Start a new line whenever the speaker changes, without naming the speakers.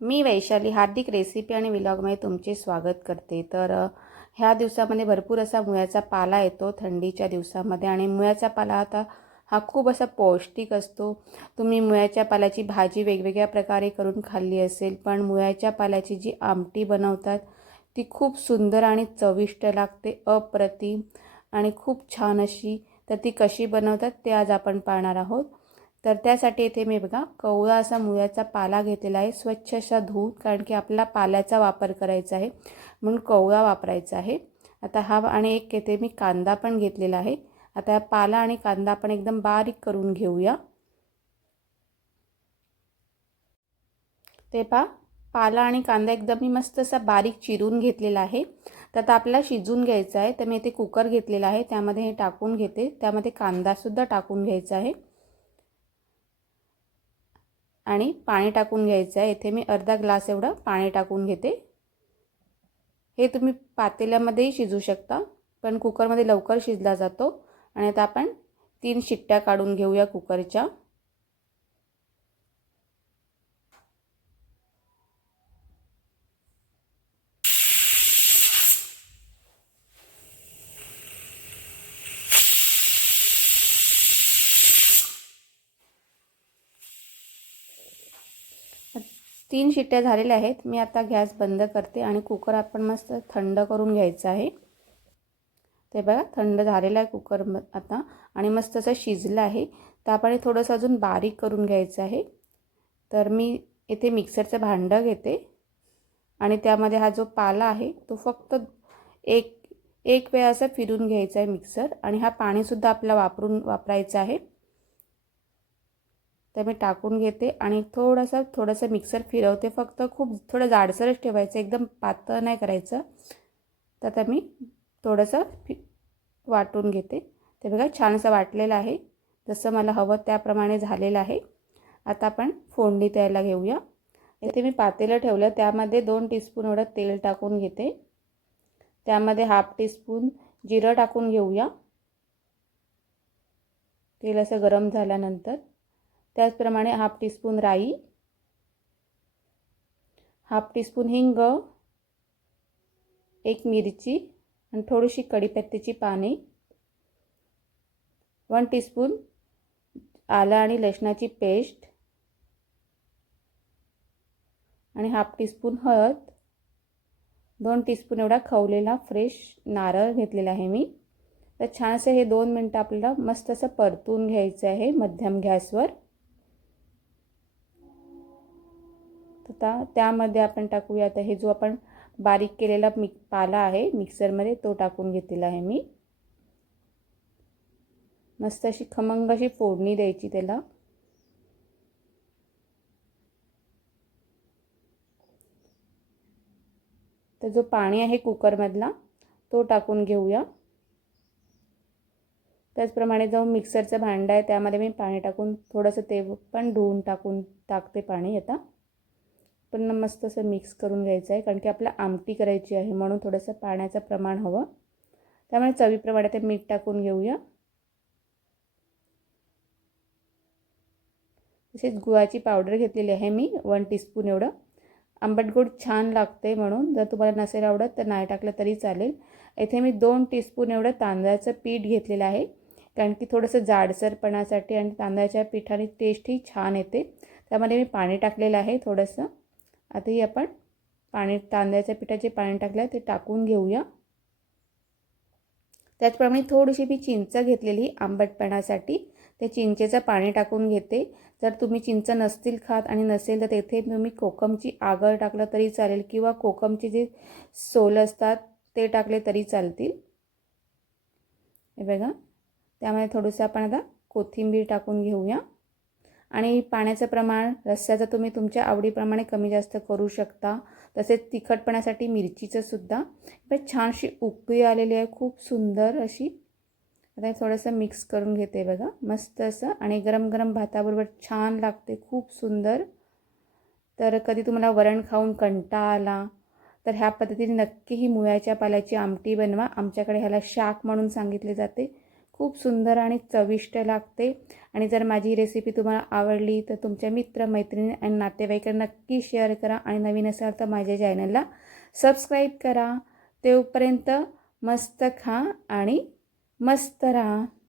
मी वैशाली हार्दिक recipe आणि विलॉगमध्ये तुमचे स्वागत करते. तर ह्या दिवसामध्ये भरपूर असा मुळ्याचा पाला येतो थंडीच्या दिवसामध्ये आणि मुळ्याचा पाला आता हा खूप असा पौष्टिक असतो. तुम्ही मुळ्याच्या पाल्याची भाजी वेगवेगळ्या प्रकारे करून खाल्ली असेल पण मुळ्याच्या पाल्याची जी आमटी बनवतात ती खूप सुंदर आणि चविष्ट लागते अप्रतिम आणि खूप छान अशी. तर ती कशी बनवतात ते आज आपण पाहणार आहोत. तर त्यासाठी इथे मी बघा कवळा असा मुळ्याचा पाला घेतलेला आहे. स्वच्छ असा धुवून कारण की आपला पाल्याचा वापर करायचा आहे. म्हणून कवळा वापरायचा आहे. आता हा आणि एक येथे मी कांदा पण घेतलेला आहे. आता पाला आणि कांदा आपण एकदम बारीक करून घेऊया. ते पा पाला आणि कांदा एकदम मी मस्त असा बारीक चिरून घेतलेला आहे. तर आता आपल्याला शिजून घ्यायचं आहे. तर मी इथे कुकर घेतलेला आहे. त्यामध्ये हे टाकून घेते. त्यामध्ये कांदासुद्धा टाकून घ्यायचा आहे. आणि पाणी टाकून घ्यायचं आहे. इथे मी अर्धा ग्लास एवढं पाणी टाकून घेते. हे तुम्ही पातेल्यामध्येही शिजू शकता पण कुकरमध्ये लवकर शिजला जातो. आणि आता आपण तीन शिट्ट्या काढून घेऊया कुकरच्या. तीन शिट्ट्या झालेल्या आहेत. मी आता गॅस बंद करते आणि कुकर आपण मस्त थंड करून घ्यायचं आहे. ते बघा थंड झालेलं आहे कुकर आता. आणि मस्त असं शिजलं आहे. तर आपण हे थोडंसं अजून बारीक करून घ्यायचं आहे. तर मी इथे मिक्सरचं भांडं घेते. आणि त्यामध्ये हा जो पाला आहे तो फक्त एक एक वेळा असं फिरून घ्यायचा आहे मिक्सर आणि हा पाणीसुद्धा आपला वापरून वापरायचं आहे. तर मी टाकून घेते आणि थोडंसं थोडंसं मिक्सर फिरवते फक्त. खूप थोडं जाडसरच ठेवायचं एकदम पातळ नाही करायचं. तर आता मी थोडंसं फि वाटून घेते. ते बघा छान असं वाटलेलं आहे. जसं मला हवं त्याप्रमाणे झालेलं आहे. आता आपण फोडणी द्यायला घेऊया. इथे मी पातेलं ठेवलं. त्यामध्ये दोन टीस्पून एवढं तेल टाकून घेते. त्यामध्ये हाफ टीस्पून जिरं टाकून घेऊया. तेल असं गरम झाल्यानंतर. त्याचप्रमाणे हाफ टीस्पून राई हाफ टीस्पून हिंग एक मिरची आणि थोडीशी कढीपत्त्याची पाने वन टीस्पून आलं आणि लसणाची पेस्ट आणि हाफ टीस्पून हळद दोन टीस्पून एवढा खवलेला फ्रेश नारळ घेतलेला आहे मी. तर छानसं हे दोन मिनटं आपल्याला मस्त असं परतून घ्यायचं आहे मध्यम गॅसवर. आता त्यामध्ये आपण टाकूया आता हे जो आपण बारीक केलेला मिक पाला आहे मिक्सरमध्ये तो टाकून घेतलेला आहे मी. मस्त अशी खमंग अशी फोडणी द्यायची त्याला. तर जो पाणी आहे कुकरमधला तो टाकून घेऊया. त्याचप्रमाणे जो मिक्सरचं भांडं आहे त्यामध्ये मी पाणी टाकून थोडंसं ते पण धुवून टाकून टाकते पाणी आता. पण मस्त असं मिक्स करून घ्यायचं आहे कारण की आपलं आमटी करायची आहे म्हणून थोडंसं पाण्याचं प्रमाण हवं. त्यामुळे चवीप्रमाणे ते मीठ टाकून घेऊया. तसेच गुळाची पावडर घेतलेली आहे मी वन टीस्पून एवढं. आंबट गोड छान लागते म्हणून जर तुम्हाला नसेल आवडत तर नाही टाकलं तरी चालेल. इथे मी दोन टीस्पून एवढं तांदळाचं पीठ घेतलेलं आहे कारण की थोडंसं जाडसरपणासाठी आणि तांदळाच्या पिठाने टेस्टही छान येते. त्यामध्ये मी पाणी टाकलेलं आहे थोडंसं. आताही आपण पाणी तांदळाच्या पिठाचे पाणी टाकलं आहे ते टाकून घेऊया. त्याचप्रमाणे थोडीशी मी चिंच घेतलेली आंबटपणासाठी. ते चिंचेचं पाणी टाकून घेते. जर तुम्ही चिंच नसतील खात आणि नसेल तर तेथे तुम्ही कोकमची आगळ टाकलं तरी चालेल किंवा कोकमचे जे सोल असतात ते टाकले तरी चालतील. हे बघा. त्यामध्ये थोडंसं आपण आता कोथिंबीर टाकून घेऊया. आणि पाण्याचं प्रमाण रस्स्याचं तुम्ही तुमच्या आवडीप्रमाणे कमी जास्त करू शकता. तसेच तिखटपणासाठी मिरचीचं सुद्धा. पण छानशी उकळी आलेली आहे खूप सुंदर अशी. आता थोडंसं मिक्स करून घेते बघा. मस्त असं आणि गरम गरम भाताबरोबर छान लागते खूप सुंदर. तर कधी तुम्हाला वरण खाऊन कंटाळा आला तर ह्या पद्धतीने नक्की ही मुळ्याच्या पाल्याची आमटी बनवा. आमच्याकडे ह्याला शाक म्हणून सांगितले जाते. खूप सुंदर आणि चविष्ट लागते. आणि जर माझी रेसिपी तुम्हाला आवडली तर तुमच्या मित्र मैत्रिणी आणि नातेवाईकांना नक्की शेअर करा. आणि नवीन असाल तर माझ्या चॅनलला सबस्क्राईब करा. तेवपर्यंत मस्त खा आणि मस्त राहा.